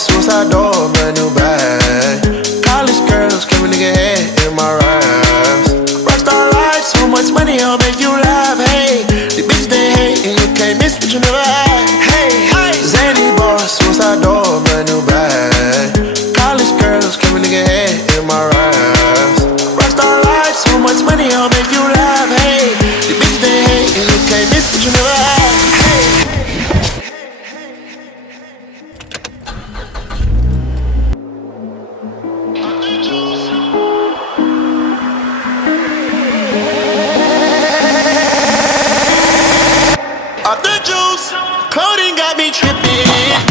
Suicide door, brand new bag. College girls, give a nigga head in my raps. Rockstar life, so much money, I'll make you laugh. Hey, the bitch they hate, and you can't miss what you never had. Hey, Zany boss, suicide door, brand new bag. College girls, give a nigga head in my raps. Rockstar life, so much money, I'll make you laugh. Hey, the bitch they hate, and you can't miss what you never had. Hey. Off the juice, clothing got me tripping.